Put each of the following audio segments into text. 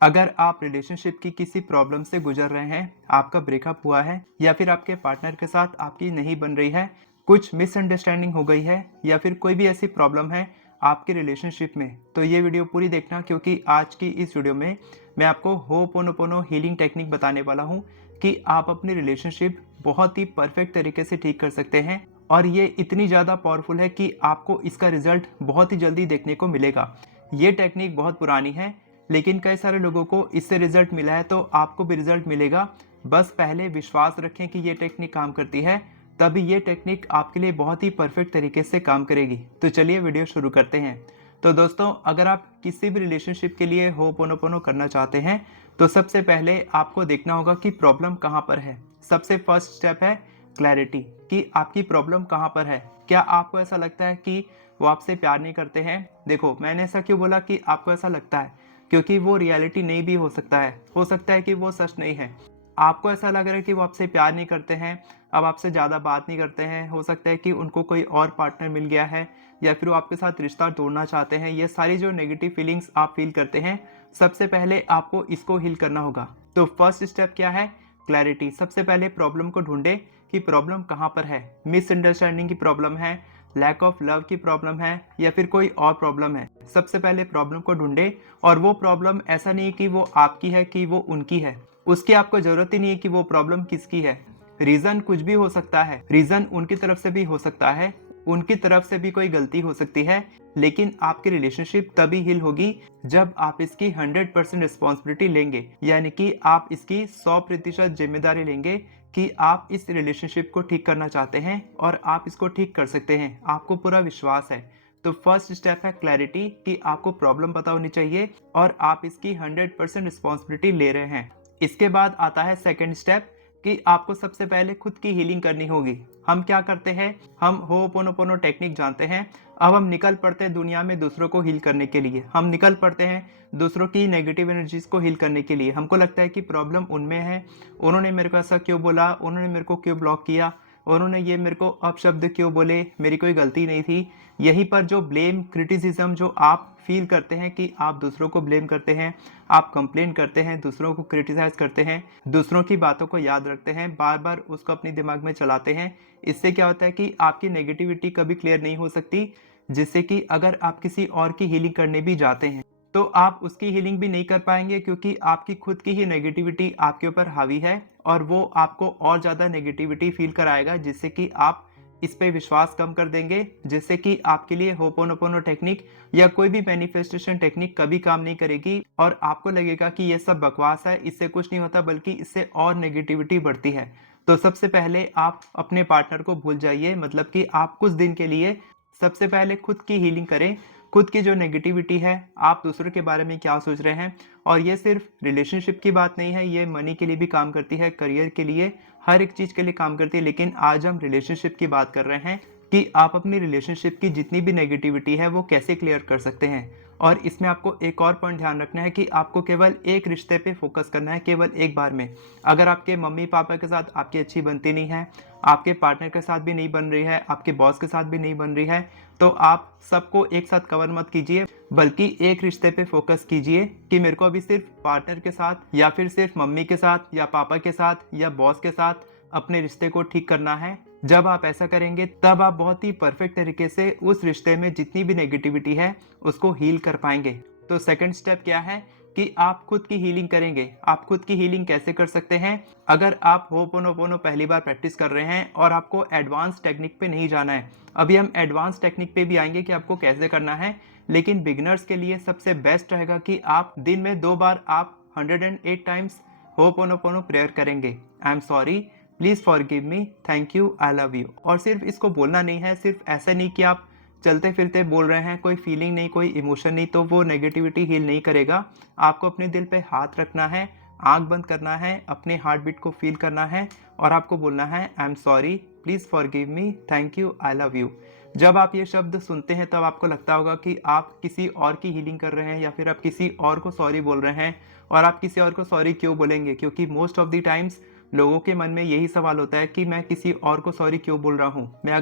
अगर आप रिलेशनशिप की किसी प्रॉब्लम से गुजर रहे हैं, आपका ब्रेकअप हुआ है या फिर आपके पार्टनर के साथ आपकी नहीं बन रही है, कुछ मिसअंडरस्टैंडिंग हो गई है या फिर कोई भी ऐसी प्रॉब्लम है आपके रिलेशनशिप में, तो ये वीडियो पूरी देखना क्योंकि आज की इस वीडियो में मैं आपको होपोनोपोनो हीलिंग टेक्निक बताने वाला हूँ कि आप अपनी रिलेशनशिप बहुत ही परफेक्ट तरीके से ठीक कर सकते हैं। और ये इतनी ज़्यादा पावरफुल है कि आपको इसका रिजल्ट बहुत ही जल्दी देखने को मिलेगा। ये टेक्निक बहुत पुरानी है, लेकिन कई सारे लोगों को इससे रिजल्ट मिला है, तो आपको भी रिजल्ट मिलेगा। बस पहले विश्वास रखें कि ये टेक्निक काम करती है, तभी ये टेक्निक आपके लिए बहुत ही परफेक्ट तरीके से काम करेगी। तो चलिए वीडियो शुरू करते हैं। तो दोस्तों, अगर आप किसी भी रिलेशनशिप के लिए होपोनोपोनो करना चाहते हैं, तो सबसे पहले आपको देखना होगा कि प्रॉब्लम कहाँ पर है। सबसे फर्स्ट स्टेप है क्लैरिटी, कि आपकी प्रॉब्लम कहाँ पर है। क्या आपको ऐसा लगता है कि वो आपसे प्यार नहीं करते हैं? देखो, मैंने ऐसा क्यों बोला कि आपको ऐसा लगता है, क्योंकि वो रियलिटी नहीं भी हो सकता है कि वो सच नहीं है। आपको ऐसा लग रहा है कि वो आपसे प्यार नहीं करते हैं, अब आपसे ज़्यादा बात नहीं करते हैं, हो सकता है कि उनको कोई और पार्टनर मिल गया है या फिर वो आपके साथ रिश्ता तोड़ना चाहते हैं। ये सारी जो नेगेटिव फीलिंग्स आप फील करते हैं, सबसे पहले आपको इसको हील करना होगा। तो फर्स्ट स्टेप क्या है? क्लैरिटी। सबसे पहले प्रॉब्लम को ढूंढे कि प्रॉब्लम कहाँ पर है। मिसअंडरस्टैंडिंग की प्रॉब्लम है, लैक ऑफ लव की प्रॉब्लम है या फिर कोई और प्रॉब्लम है। सबसे पहले प्रॉब्लम को ढूंढे। और वो प्रॉब्लम ऐसा नहीं है कि वो आपकी है कि वो उनकी है, उसकी आपको जरूरत ही नहीं है कि वो प्रॉब्लम किसकी है। रीजन कुछ भी हो सकता है, रीजन उनकी तरफ से भी हो सकता है, उनकी तरफ से भी कोई गलती हो सकती है, लेकिन आपकी रिलेशनशिप तभी हील होगी जब आप इसकी 100% रिस्पॉन्सिबिलिटी लेंगे, यानी कि आप इसकी 100% जिम्मेदारी लेंगे कि आप इस रिलेशनशिप को ठीक करना चाहते हैं और आप इसको ठीक कर सकते हैं। आपको पूरा विश्वास है। तो फर्स्ट स्टेप है क्लैरिटी, कि आपको प्रॉब्लम पता होनी चाहिए और आप इसकी 100% रिस्पॉन्सिबिलिटी ले रहे हैं। इसके बाद आता है सेकंड स्टेप, कि आपको सबसे पहले खुद की हीलिंग करनी होगी। हम क्या करते हैं, हम होपोनोपोनो टेक्निक जानते हैं, अब हम निकल पड़ते हैं दुनिया में दूसरों को हील करने के लिए। हम निकल पड़ते हैं दूसरों की नेगेटिव एनर्जीज को हील करने के लिए। हमको लगता है कि प्रॉब्लम उनमें है, उन्होंने मेरे को ऐसा क्यों बोला, उन्होंने मेरे को क्यों ब्लॉक किया, उन्होंने ये मेरे को अपशब्द क्यों बोले, मेरी कोई गलती नहीं थी। यहीं पर जो ब्लेम क्रिटिसिज्म जो आप फील करते हैं कि आप दूसरों को ब्लेम करते हैं, आप कंप्लेन करते हैं, दूसरों को क्रिटिसाइज करते हैं, दूसरों की बातों को याद रखते हैं, बार बार उसको अपने दिमाग में चलाते हैं। इससे क्या होता है कि आपकी नेगेटिविटी कभी क्लियर नहीं हो सकती, जिससे कि अगर आप किसी और की हीलिंग करने भी जाते हैं, तो आप उसकी हीलिंग भी नहीं कर पाएंगे, क्योंकि आपकी खुद की ही नेगेटिविटी आपके ऊपर हावी है और वो आपको और ज़्यादा नेगेटिविटी फील कराएगा, जिससे कि आप इस पे विश्वास कम कर देंगे, जिससे कि आपके लिए होपोनोपोनो टेक्निक या कोई भी मैनिफेस्टेशन टेक्निक कभी काम नहीं करेगी और आपको लगेगा कि ये सब बकवास है, इससे कुछ नहीं होता, बल्कि इससे और नेगेटिविटी बढ़ती है। तो सबसे पहले आप अपने पार्टनर को भूल जाइए, मतलब कि आप कुछ दिन के लिए सबसे पहले खुद की हीलिंग करें। खुद की जो नेगेटिविटी है, आप दूसरों के बारे में क्या सोच रहे हैं, और ये सिर्फ रिलेशनशिप की बात नहीं है, ये मनी के लिए भी काम करती है, करियर के लिए, हर एक चीज़ के लिए काम करती है। लेकिन आज हम रिलेशनशिप की बात कर रहे हैं कि आप अपनी रिलेशनशिप की जितनी भी नेगेटिविटी है वो कैसे क्लियर कर सकते हैं। और इसमें आपको एक और पॉइंट ध्यान रखना है कि आपको केवल एक रिश्ते पे फोकस करना है, केवल एक बार में। अगर आपके मम्मी पापा के साथ आपकी अच्छी बनती नहीं है, आपके पार्टनर के साथ भी नहीं बन रही है, आपके बॉस के साथ भी नहीं बन रही है, तो आप सबको एक साथ कवर मत कीजिए, बल्कि एक रिश्ते पे फोकस कीजिए कि मेरे को अभी सिर्फ पार्टनर के साथ या फिर सिर्फ मम्मी के साथ या पापा के साथ या बॉस के साथ अपने रिश्ते को ठीक करना है। जब आप ऐसा करेंगे, तब आप बहुत ही परफेक्ट तरीके से उस रिश्ते में जितनी भी नेगेटिविटी है उसको हील कर पाएंगे। तो सेकंड स्टेप क्या है कि आप खुद की हीलिंग करेंगे। आप खुद की हीलिंग कैसे कर सकते हैं? अगर आप होपोनोपोनो पहली बार प्रैक्टिस कर रहे हैं और आपको एडवांस टेक्निक पे नहीं जाना है, अभी हम एडवांस टेक्निक पे भी आएंगे कि आपको कैसे करना है, लेकिन बिगिनर्स के लिए सबसे बेस्ट रहेगा कि आप दिन में 2 बार आप 108 टाइम्स होपोनोपोनो प्रेयर करेंगे। I am sorry, please forgive me, thank you, I love you. और सिर्फ इसको बोलना नहीं है, सिर्फ ऐसा नहीं कि आप चलते फिरते बोल रहे हैं, कोई फीलिंग नहीं, कोई इमोशन नहीं, तो वो नेगेटिविटी हील नहीं करेगा। आपको अपने दिल पे हाथ रखना है, आंख बंद करना है, अपने हार्ट बीट को फील करना है और आपको बोलना है I am sorry, please forgive me, thank you, I love you. जब आप ये शब्द सुनते हैं, तब आपको लगता होगा कि आप किसी और की हीलिंग कर रहे हैं या फिर आप किसी और को सॉरी बोल रहे हैं। और आप किसी और को सॉरी क्यों बोलेंगे? क्योंकि मोस्ट ऑफ द टाइम्स लोगों के मन में यही सवाल होता है कि मैं किसी और को सॉरी क्यों बोल रहा हूँ। मैं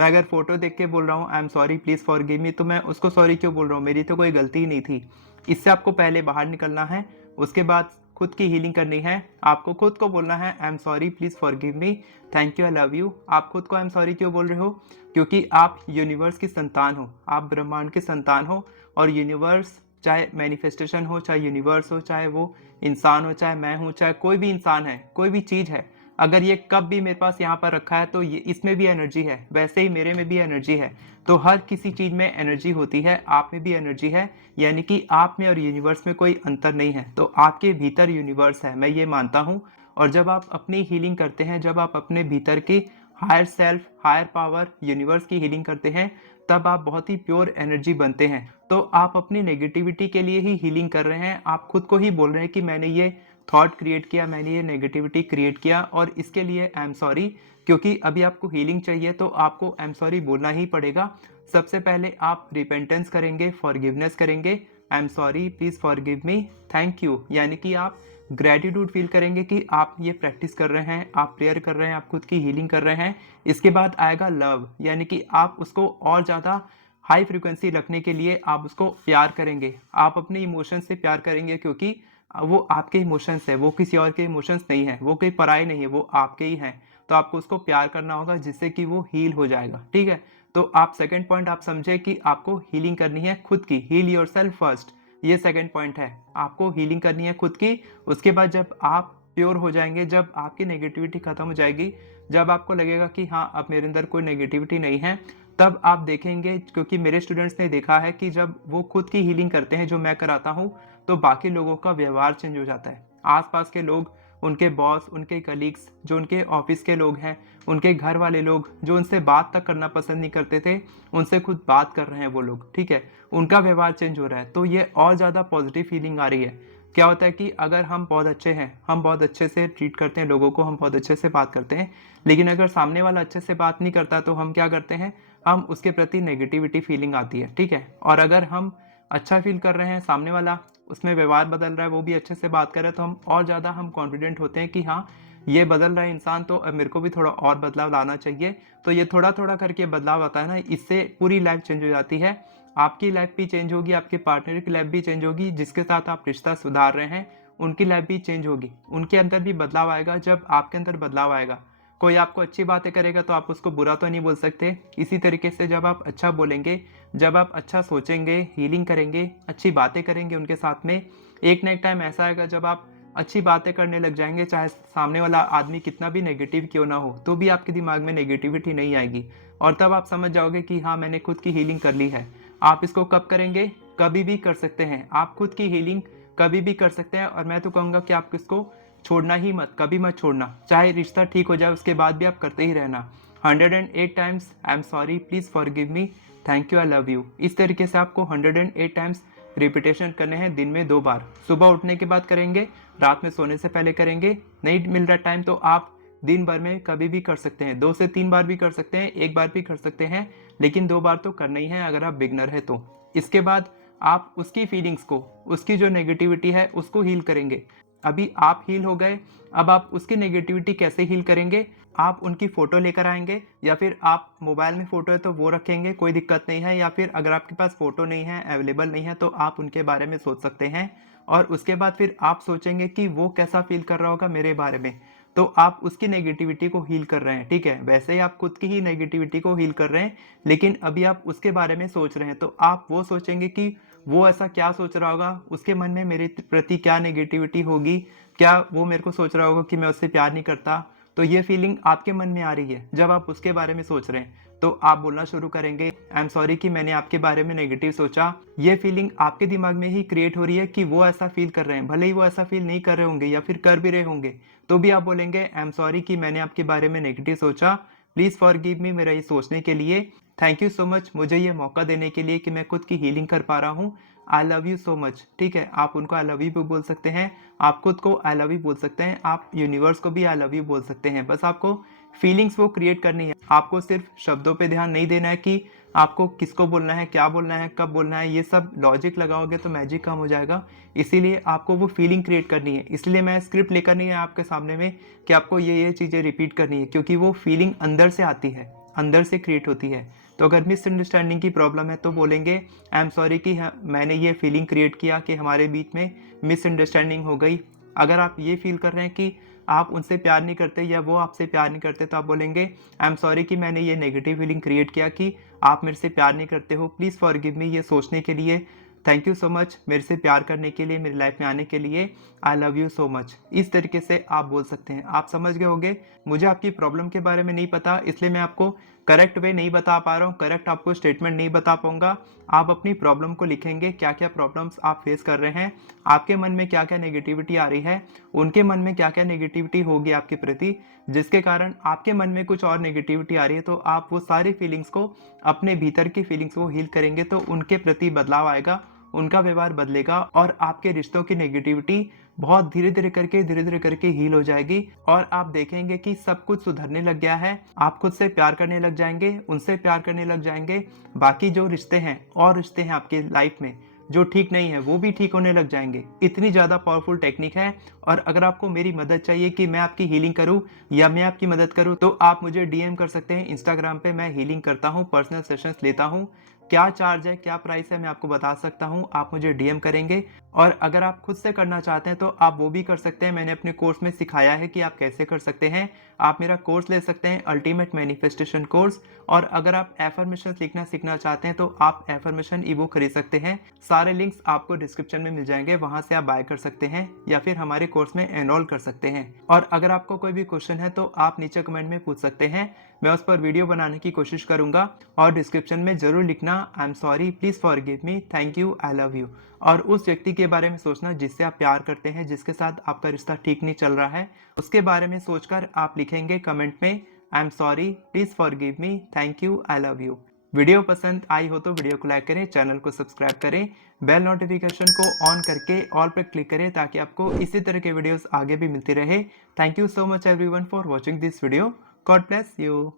अगर फ़ोटो देख के बोल रहा हूँ I am sorry please forgive me, तो मैं उसको सॉरी क्यों बोल रहा हूँ, मेरी तो कोई गलती ही नहीं थी। इससे आपको पहले बाहर निकलना है, उसके बाद खुद की हीलिंग करनी है। आपको खुद को बोलना है I am sorry please forgive me, thank you, I love you. आप खुद को आई एम सॉरी क्यों बोल रहे हो? क्योंकि आप यूनिवर्स की संतान हो, आप ब्रह्मांड की संतान हो, और यूनिवर्स चाहे मैनिफेस्टेशन हो, चाहे यूनिवर्स हो, चाहे वो इंसान हो, चाहे मैं हूँ, चाहे कोई भी इंसान है, कोई भी चीज़ है, अगर ये कप भी मेरे पास यहाँ पर रखा है तो ये इसमें भी एनर्जी है, वैसे ही मेरे में भी एनर्जी है। तो हर किसी चीज़ में एनर्जी होती है, आप में भी एनर्जी है, यानी कि आप में और यूनिवर्स में कोई अंतर नहीं है। तो आपके भीतर यूनिवर्स है, मैं ये मानता हूँ। और जब आप अपनी हीलिंग करते हैं, जब आप अपने भीतर की higher self, higher power, universe की हीलिंग करते हैं, तब आप बहुत ही प्योर एनर्जी बनते हैं। तो आप अपनी नेगेटिविटी के लिए ही हीलिंग कर रहे हैं, आप खुद को ही बोल रहे हैं कि मैंने ये थॉट क्रिएट किया, मैंने ये नेगेटिविटी क्रिएट किया और इसके लिए आई एम सॉरी। क्योंकि अभी आपको हीलिंग चाहिए तो आपको आई एम सॉरी बोलना ही पड़ेगा। सबसे पहले आप रिपेंटेंस करेंगे, फॉरगिवनेस करेंगे, I am sorry please forgive me, thank you, यानी कि आप ग्रेटिट्यूड फील करेंगे कि आप ये प्रैक्टिस कर रहे हैं, आप प्रेयर कर रहे हैं, आप खुद की हीलिंग कर रहे हैं। इसके बाद आएगा लव, यानी कि आप उसको और ज़्यादा हाई फ्रिक्वेंसी रखने के लिए आप उसको प्यार करेंगे, आप अपने इमोशन से प्यार करेंगे, क्योंकि वो आपके इमोशंस है, वो किसी और के इमोशंस नहीं है, वो कोई पराये नहीं है, वो आपके ही हैं। तो आपको उसको प्यार करना होगा जिससे कि वो हील हो जाएगा, ठीक है। तो आप सेकंड पॉइंट आप समझे कि आपको हीलिंग करनी है खुद की, हील योरसेल्फ फर्स्ट, ये सेकंड पॉइंट है। आपको हीलिंग करनी है खुद की। उसके बाद जब आप प्योर हो जाएंगे, जब आपकी नेगेटिविटी खत्म हो जाएगी, जब आपको लगेगा कि हाँ अब मेरे अंदर कोई नेगेटिविटी नहीं है, तब आप देखेंगे, क्योंकि मेरे स्टूडेंट्स ने देखा है कि जब वो खुद की हीलिंग करते हैं जो मैं कराता हूँ, तो बाकी लोगों का व्यवहार चेंज हो जाता है। आसपास के लोग, उनके बॉस, उनके कलीग्स, जो उनके ऑफिस के लोग हैं, उनके घर वाले लोग जो उनसे बात तक करना पसंद नहीं करते थे, उनसे खुद बात कर रहे हैं वो लोग, ठीक है। उनका व्यवहार चेंज हो रहा है, तो ये और ज़्यादा पॉजिटिव फीलिंग आ रही है। क्या होता है कि अगर हम बहुत अच्छे हैं, हम बहुत अच्छे से ट्रीट करते हैं लोगों को, हम बहुत अच्छे से बात करते हैं, लेकिन अगर सामने वाला अच्छे से बात नहीं करता तो हम क्या करते हैं, हम उसके प्रति नेगेटिविटी फीलिंग आती है, ठीक है। और अगर हम अच्छा फील कर रहे हैं, सामने वाला उसमें व्यवहार बदल रहा है, वो भी अच्छे से बात कर रहा है, तो हम और ज़्यादा हम कॉन्फिडेंट होते हैं कि हाँ ये बदल रहा है इंसान, तो अब मेरे को भी थोड़ा और बदलाव लाना चाहिए। तो ये थोड़ा थोड़ा करके बदलाव आता है ना, इससे पूरी लाइफ चेंज हो जाती है। आपकी लाइफ भी चेंज होगी, आपके पार्टनर की लाइफ भी चेंज होगी, जिसके साथ आप रिश्ता सुधार रहे हैं उनकी लाइफ भी चेंज होगी, उनके अंदर भी बदलाव आएगा। जब आपके अंदर बदलाव आएगा, कोई आपको अच्छी बातें करेगा तो आप उसको बुरा तो नहीं बोल सकते। इसी तरीके से जब आप अच्छा बोलेंगे, जब आप अच्छा सोचेंगे, हीलिंग करेंगे, अच्छी बातें करेंगे उनके साथ में, एक ना एक टाइम ऐसा आएगा जब आप अच्छी बातें करने लग जाएंगे, चाहे सामने वाला आदमी कितना भी नेगेटिव क्यों ना हो, तो भी आपके दिमाग में नेगेटिविटी नहीं आएगी। और तब आप समझ जाओगे कि हाँ मैंने खुद की हीलिंग कर ली है। आप इसको कब करेंगे? कभी भी कर सकते हैं आप खुद की हीलिंग, कभी भी कर सकते हैं। और मैं तो कहूँगा कि आप इसको छोड़ना ही मत, कभी मत छोड़ना, चाहे रिश्ता ठीक हो जाए उसके बाद भी आप करते ही रहना। 108 times I am sorry please forgive me, thank you, I love you. इस तरीके से आपको 108 टाइम्स रिपीटेशन करने हैं, दिन में 2 बार। सुबह उठने के बाद करेंगे, रात में सोने से पहले करेंगे। नहीं मिल रहा टाइम तो आप दिन भर में कभी भी कर सकते हैं, 2 से 3 बार भी कर सकते हैं, 1 बार भी कर सकते हैं, लेकिन 2 बार तो करना ही है अगर आप बिगनर है तो। इसके बाद आप उसकी फीलिंग्स को, उसकी जो नेगेटिविटी है उसको हील करेंगे। अभी आप हील हो गए, अब आप उसकी नेगेटिविटी कैसे हील करेंगे? आप उनकी फ़ोटो लेकर आएंगे, या फिर आप मोबाइल में फ़ोटो है तो वो रखेंगे, कोई दिक्कत नहीं है। या फिर अगर आपके पास फ़ोटो नहीं है, अवेलेबल नहीं है, तो आप उनके बारे में सोच सकते हैं। और उसके बाद फिर आप सोचेंगे कि वो कैसा फील कर रहा होगा मेरे बारे में, तो आप उसकी नेगेटिविटी को हील कर रहे हैं, ठीक है। वैसे ही आप खुद की ही नेगेटिविटी को हील कर रहे हैं, लेकिन अभी आप उसके बारे में सोच रहे हैं, तो आप वो सोचेंगे कि वो ऐसा क्या सोच रहा होगा, उसके मन में मेरे प्रति क्या नेगेटिविटी होगी, क्या वो मेरे को सोच रहा होगा कि मैं उससे प्यार नहीं करता। तो ये फीलिंग आपके मन में आ रही है जब आप उसके बारे में सोच रहे हैं, तो आप बोलना शुरू करेंगे आई एम सॉरी कि मैंने आपके बारे में नेगेटिव सोचा। ये फीलिंग आपके दिमाग में ही क्रिएट हो रही है कि वो ऐसा फील कर रहे हैं, भले ही वो ऐसा फील नहीं कर रहे होंगे या फिर कर भी रहे होंगे, तो भी आप बोलेंगे आई एम सॉरी कि मैंने आपके बारे में नेगेटिव सोचा, प्लीज़ फॉरगिव मी मेरा ये सोचने के लिए, थैंक यू सो मच मुझे ये मौका देने के लिए कि मैं खुद की हीलिंग कर पा रहा हूँ, I love you so much, ठीक है। आप उनको आई लव यू भी बोल सकते हैं, आप खुद को आई लव यू बोल सकते हैं, आप यूनिवर्स को भी आई लव यू बोल सकते हैं। बस आपको फीलिंग्स वो क्रिएट करनी है, आपको सिर्फ शब्दों पे ध्यान नहीं देना है कि आपको किसको बोलना है, क्या बोलना है, कब बोलना है, ये सब लॉजिक लगाओगे तो मैजिक काम हो जाएगा। इसीलिए आपको वो फीलिंग क्रिएट करनी है। इसलिए मैं स्क्रिप्ट लेकर नहीं आया आपके सामने में कि आपको ये चीज़ें रिपीट करनी है, क्योंकि वो फीलिंग अंदर से आती है, अंदर से क्रिएट होती है। तो अगर मिसअंडरस्टैंडिंग की प्रॉब्लम है तो बोलेंगे आई एम सॉरी कि मैंने ये फीलिंग क्रिएट किया कि हमारे बीच में मिसअंडरस्टैंडिंग हो गई। अगर आप ये फील कर रहे हैं कि आप उनसे प्यार नहीं करते या वो आपसे प्यार नहीं करते, तो आप बोलेंगे आई एम सॉरी कि मैंने ये नेगेटिव फीलिंग क्रिएट किया कि आप मेरे से प्यार नहीं करते हो, प्लीज़ फॉरगिव मी। ये सोचने के लिए थैंक यू सो मच, मेरे से प्यार करने के लिए, मेरी लाइफ में आने के लिए, I love you so much. इस तरीके से आप बोल सकते हैं। आप समझ गए होंगे। मुझे आपकी प्रॉब्लम के बारे में नहीं पता, इसलिए मैं आपको करेक्ट वे नहीं बता पा रहा हूँ, करेक्ट आपको स्टेटमेंट नहीं बता पाऊंगा। आप अपनी प्रॉब्लम को लिखेंगे, क्या क्या प्रॉब्लम्स आप फेस कर रहे हैं, आपके मन में क्या क्या नेगेटिविटी आ रही है, उनके मन में क्या क्या नेगेटिविटी होगी आपके प्रति, जिसके कारण आपके मन में कुछ और नेगेटिविटी आ रही है। तो आप वो सारी फीलिंग्स को, अपने भीतर की फीलिंग्स को हील करेंगे तो उनके प्रति बदलाव आएगा, उनका व्यवहार बदलेगा और आपके रिश्तों की नेगेटिविटी बहुत धीरे धीरे करके हील हो जाएगी। और आप देखेंगे कि सब कुछ सुधरने लग गया है। आप खुद से प्यार करने लग जाएंगे, उनसे प्यार करने लग जाएंगे। बाकी जो रिश्ते हैं और रिश्ते हैं आपके लाइफ में जो ठीक नहीं है, वो भी ठीक होने लग जाएंगे। इतनी ज़्यादा पावरफुल टेक्निक है। और अगर आपको मेरी मदद चाहिए कि मैं आपकी हीलिंग करूं या मैं आपकी मदद करूं, तो आप मुझे डीएम कर सकते हैं इंस्टाग्राम पे। मैं हीलिंग करता हूं, पर्सनल सेशंस लेता हूं। क्या चार्ज है, क्या प्राइस है, मैं आपको बता सकता हूं। आप मुझे डीएम करेंगे। और अगर आप खुद से करना चाहते हैं तो आप वो भी कर सकते हैं। मैंने अपने कोर्स में सिखाया है कि आप कैसे कर सकते हैं। आप मेरा कोर्स ले सकते हैं, अल्टीमेट मैनिफेस्टेशन कोर्स। और अगर आप एफर्मेशन लिखना सीखना चाहते हैं तो आप एफर्मेशन ईबुक खरीद सकते हैं। सारे लिंक्स आपको डिस्क्रिप्शन में मिल जाएंगे, वहां से आप बाय कर सकते हैं या फिर हमारे कोर्स में एनरोल कर सकते हैं। और अगर आपको कोई भी क्वेश्चन है तो आप नीचे कमेंट में पूछ सकते हैं, मैं उस पर वीडियो बनाने की कोशिश करूंगा। और डिस्क्रिप्शन में जरूर लिखना I am sorry, please forgive me, thank you, I love you. और उस व्यक्ति के बारे में सोचना जिससे आप प्यार करते हैं, जिसके साथ आपका रिश्ता ठीक नहीं चल रहा है, उसके बारे में सोचकर आप लिखेंगे कमेंट में I am sorry, please forgive me, thank you, I love you. Video पसंद आई हो तो वीडियो को लाइक करें, चैनल को सब्सक्राइब करें, बेल नोटिफिकेशन को ऑन करके ऑल पर क्लिक करें ताकि आपको इसी तरह के वीडियोस आगे भी मिलती रहे। Thank you so much everyone for watching this video. God bless you.